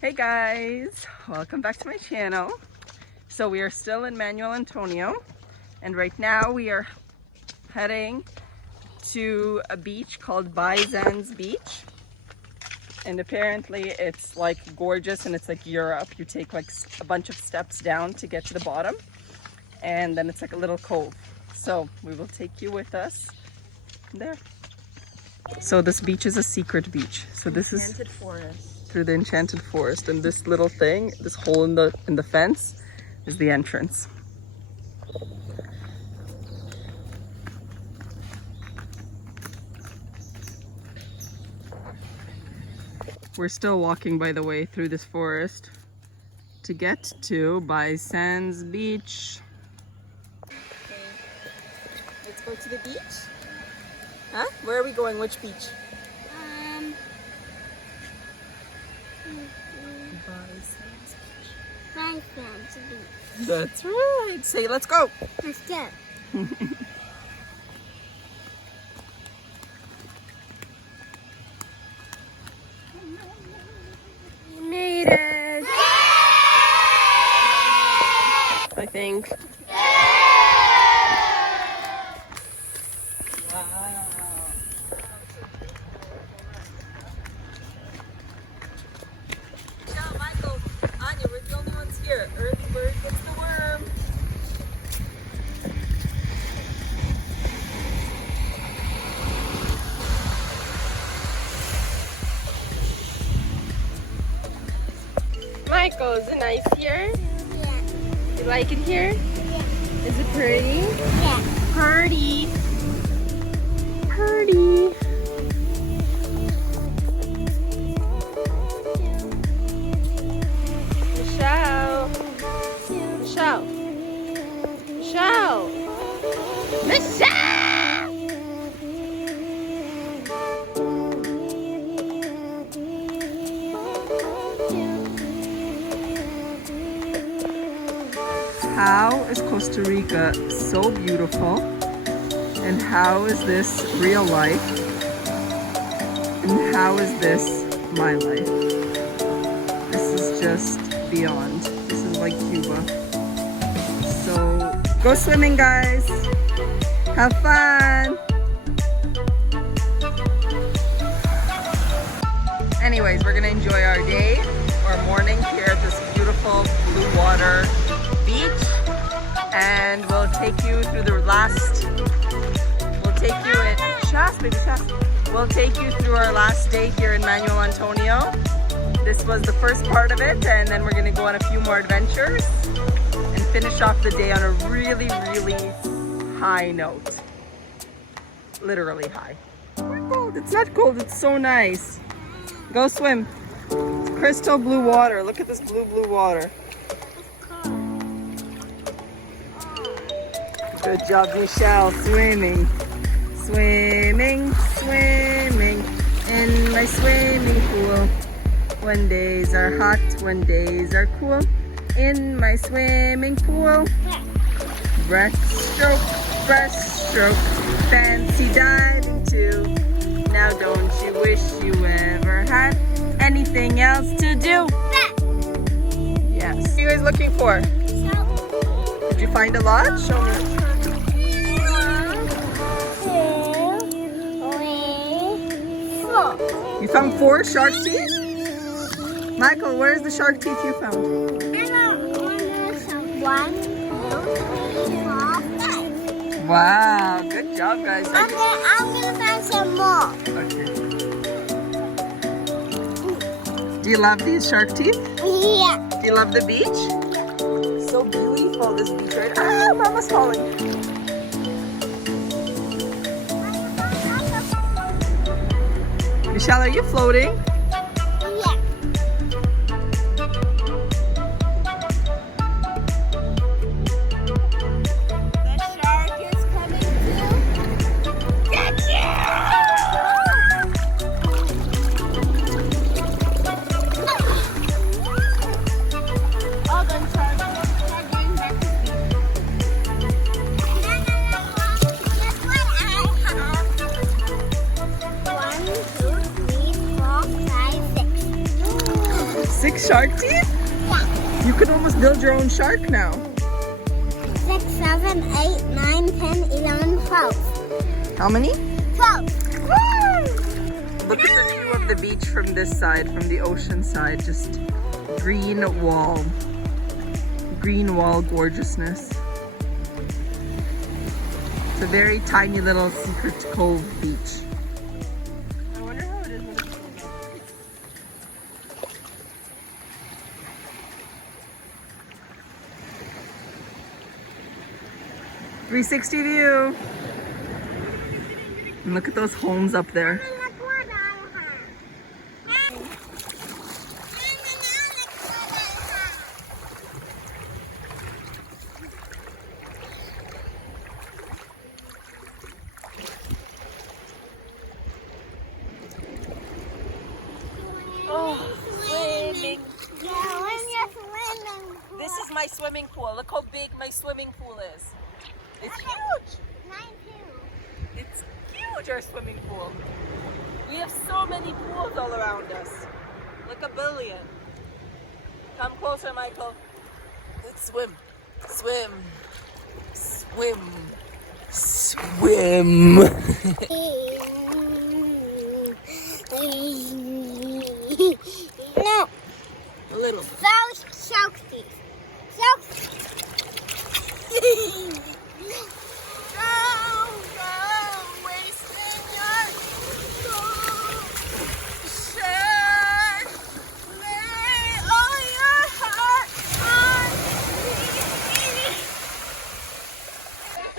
Hey guys, welcome back to my channel. So we are still in Manuel Antonio, and right now we are heading to a beach called Baizan's Beach. And apparently it's like gorgeous, and it's like Europe. You take like a bunch of steps down to get to the bottom, and then it's like a little cove. So we will take you with us there. So this beach is a secret beach. So this is Enchanted forest. Through the enchanted forest, and this little thing, this hole in the fence, is the entrance. We're still walking, by the way, through this forest to get to Baizan's Beach. Okay, let's go to the beach. Huh? Where are we going? Which beach? That's right. Say, let's go. Let's go. We made it. I think. Wow. Michelle, Michael, Anya, we're the only ones here. Early bird gets the worm. Michael, is it nice here? Yeah. You like it here? Yeah. Is it pretty? Yeah. Party. Party. Michelle. Michelle. Michelle. Michelle! How is Costa Rica so beautiful? And how is this real life? And how is this my life? This is just beyond. This is like Cuba. So go swimming, guys. Have fun. Anyways, we're gonna enjoy our day or morning here at this beautiful blue water beach, and we'll take you through the last, we'll take you through our last day here in Manuel Antonio. This was the first part of it, and then we're gonna go on a few more adventures and finish off the day on a really, really high note. Literally high. We're cold. It's not cold, it's so nice. Go swim. It's crystal blue water. Look at this blue water. Good job, Michelle. Swimming. Swimming, swimming in my swimming pool. When days are hot, when days are cool. In my swimming pool. Breaststroke, breaststroke. Fancy diving too. Now don't you wish you ever had anything else to do? Yes. What are you guys looking for? Did you find a lot? Show me. You found 4 shark teeth? Michael, where's the shark teeth you found? 1, 2, 3, 4, 5. Wow, good job, guys. I'm gonna find some more. Okay. Do you love these shark teeth? Yeah. Do you love the beach? So beautiful, this beach, right? Ah, Mama's falling. Michelle, are you floating? Yeah. The shark is coming to get you! Oh, the shark going back to sleep. Guess what I have? 1, 2, 3, 4, 5. 6 shark teeth? Yeah. You could almost build your own shark now. 6, 7, 8, 9, 10, 11, 12. How many? 12. Look at the view of the beach from this side, from the ocean side. Just green wall. Green wall gorgeousness. It's a very tiny little secret cove beach. I wonder how it is when it's 360 view. And look at those homes up there. Oh, swimming. This is my swimming pool. Look how big my swimming pool is. It's huge. It's huge, our swimming pool. We have so many pools all around us. Like a billion. Come closer, Michael. Let's swim. Swim. Swim. Swim. No. A little. Those shark teeth.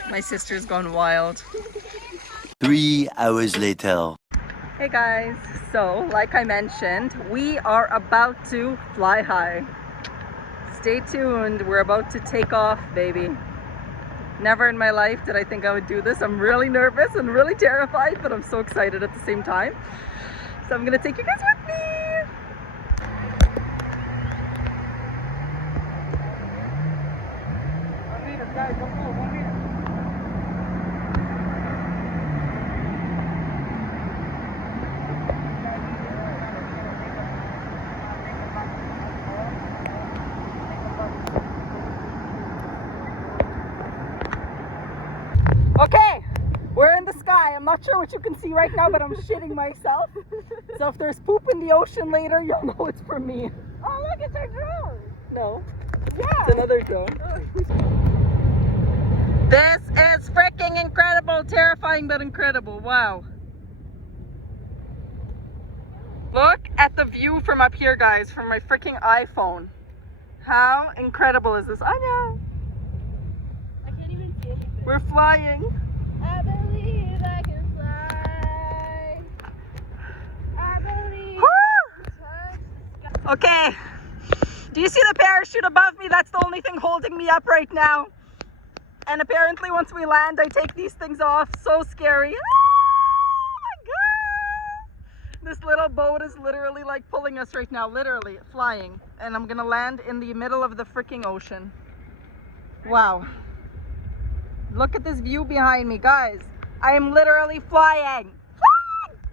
My sister's gone wild. 3 hours later. Hey guys, so like I mentioned, we are about to fly high. Stay tuned, we're about to take off, baby. Never in my life did I think I would do this. I'm really nervous and really terrified, but I'm so excited at the same time. So I'm gonna take you guys with me. Guys, don't move, 1 meter. Okay, we're in the sky. I'm not sure what you can see right now, but I'm shitting myself. So if there's poop in the ocean later, you'll know it's from me. Oh, look, it's our drone. No, Yeah. it's another drone. This is freaking incredible, terrifying but incredible. Wow. Look at the view from up here, guys, from my freaking iPhone. How incredible is this? Anya! I can't even see anything. We're flying. I believe I can fly. I believe. Woo! Okay. Do you see the parachute above me? That's the only thing holding me up right now. And apparently once we land, I take these things off. So scary. Oh my God! This little boat is literally like pulling us right now. Literally flying. And I'm gonna land in the middle of the freaking ocean. Wow. Look at this view behind me, guys. I am literally flying.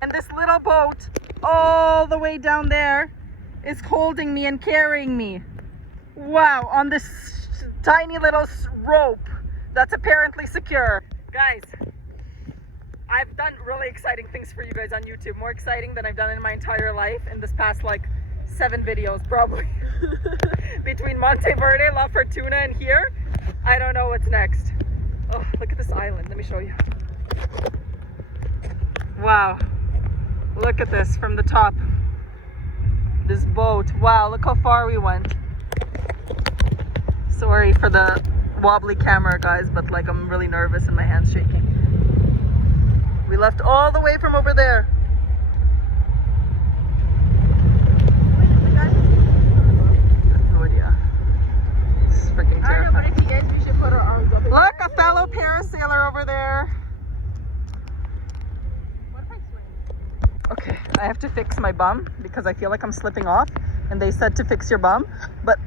And this little boat all the way down there is holding me and carrying me. Wow, on this tiny little rope that's apparently secure. Guys, I've done really exciting things for you guys on YouTube. More exciting than I've done in my entire life in this past like 7 videos probably. Between Monteverde, La Fortuna, and here, I don't know what's next. Oh, look at this island. Let me show you. Wow. Look at this from the top. This boat. Wow, look how far we went. Sorry for the wobbly camera, guys, but like I'm really nervous and my hand's shaking. We left all the way from over there. No idea. It's freaking terrifying. We should put our arms up. Look, a fellow parasailer over there. What if I swim? Okay, I have to fix my bum because I feel like I'm slipping off, and they said to fix your bum, but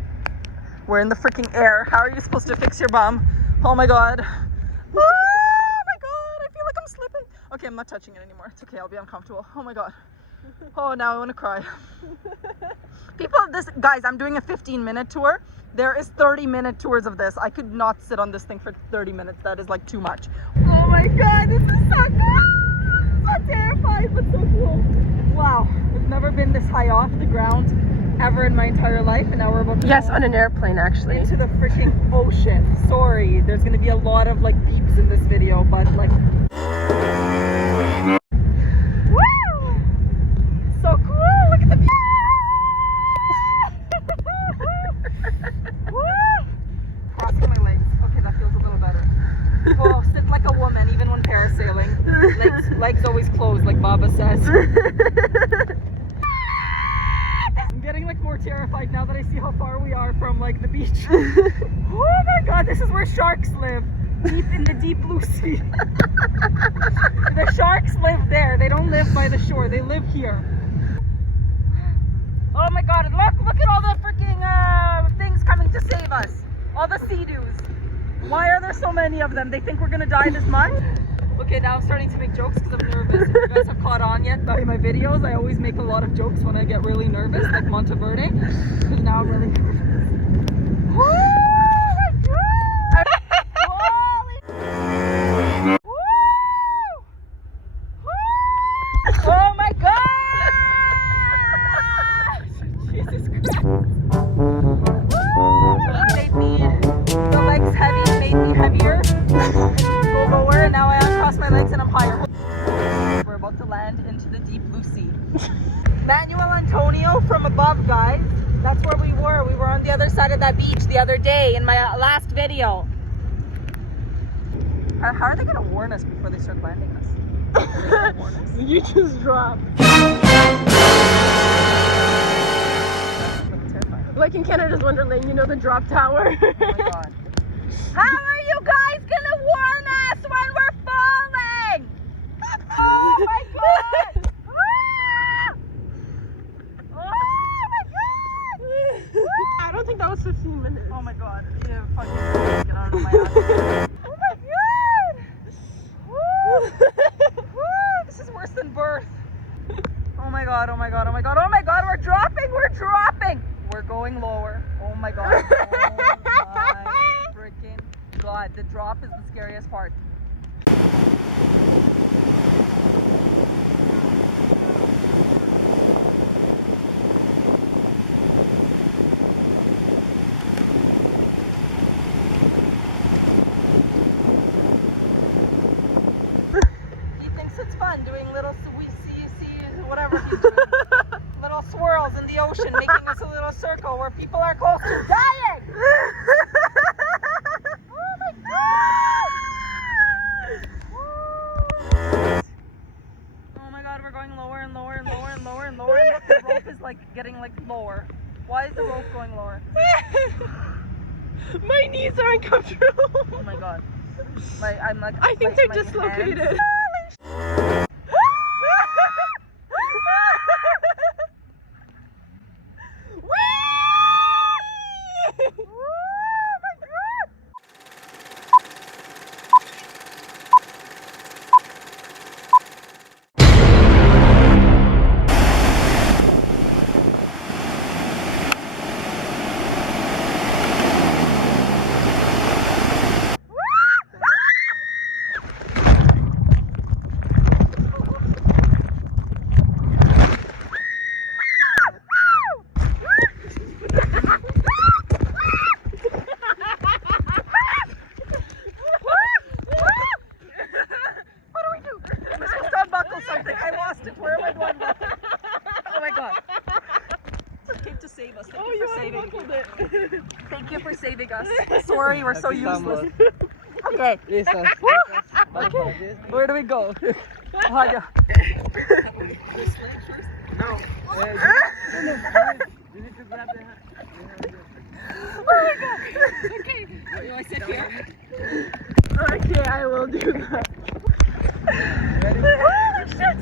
we're in the freaking air. How are you supposed to fix your bum? Oh my God. Oh my God, I feel like I'm slipping. Okay, I'm not touching it anymore. It's okay, I'll be uncomfortable. Oh my God. Oh, now I want to cry. People, guys, I'm doing a 15-minute tour. There is 30-minute tours of this. I could not sit on this thing for 30 minutes. That is like too much. Oh my god, this is so cool. So terrified, but so cool. Wow, I've never been this high off the ground ever in my entire life, and now we're about to Yes, on an airplane actually. into the freaking ocean. Sorry, there's gonna be a lot of like beeps in this video, but like, woo! So cool. Look at the view. Crossing my legs. Okay, that feels a little better. Oh, sit like a woman, even when parasailing. Legs always closed, like Baba says. I'm getting like more terrified now that I see how far we are from like the beach. Oh my god, this is where sharks live. Deep in the deep blue sea. The sharks live there. They don't live by the shore. They live here. Oh my god, and look at all the freaking things coming to save us. All the sea-doos. Why are there so many of them? They think we're gonna die this much? Okay, now I'm starting to make jokes because I'm nervous. If you guys have caught on yet by my videos, I always make a lot of jokes when I get really nervous, like Monteverde. Because now I'm really nervous. Oh my god! Holy... Woo! Woo! Oh my god! Jesus Christ! Made me, the legs heavy, made me heavier. Go lower, and now I uncross my legs and I'm higher. We're about to land into the deep blue sea. Manuel Antonio from above, guys. That's where we were. We were on the other side of that beach the other day in my last video. How are they going to warn us before they start landing us? Are they gonna warn us? You just dropped. Like in Canada's Wonderland, you know the drop tower. Oh my god. How are you guys gonna warn us when we're falling? Oh my god! Ah! Oh my god! I don't think that was 15 minutes. Oh my god. Yeah, fucking get out of my ass. Oh my god! Woo! Woo! This is worse than birth. Oh my god, oh my god, oh my god, oh my god, we're dropping! We're dropping! We're going lower. Oh my god. Oh my freaking god. The drop is the scariest part. He thinks it's fun doing little whatever he's doing. Little swirls in the ocean, making us a little circle where people are close to dying. Oh my god! Oh my god, we're going lower and lower and lower and lower and lower. And look, the rope is like getting like lower. Why is the rope going lower? My knees are uncomfortable. Oh my god. I'm like, I think they're dislocated. Thank you for saving us. Sorry, we're so useless. Okay. Okay. Where do we go? Oh, yeah. No. You need to grab the hat. Oh my god. Okay. Do I sit here? Okay, I will do that. Holy shit!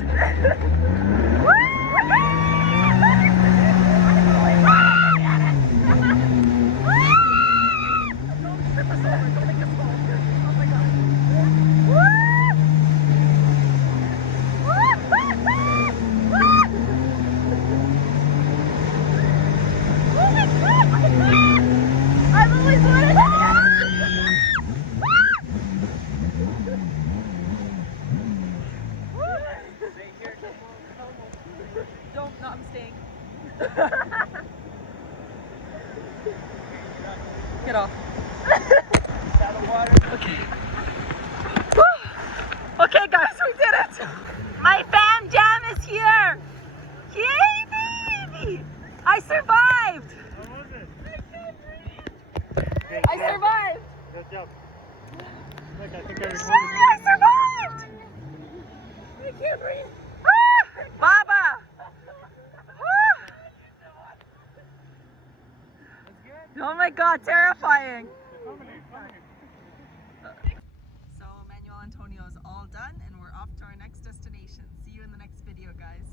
Get off. Okay. Okay, guys, we did it. My fam jam is here. Yay, baby! I survived. How was it? I survived. Good job. Look, I think I recorded. I survived. I can't breathe. Ah, Baba. Oh my God, terrifying. So Manuel Antonio is all done and we're off to our next destination. See you in the next video, guys.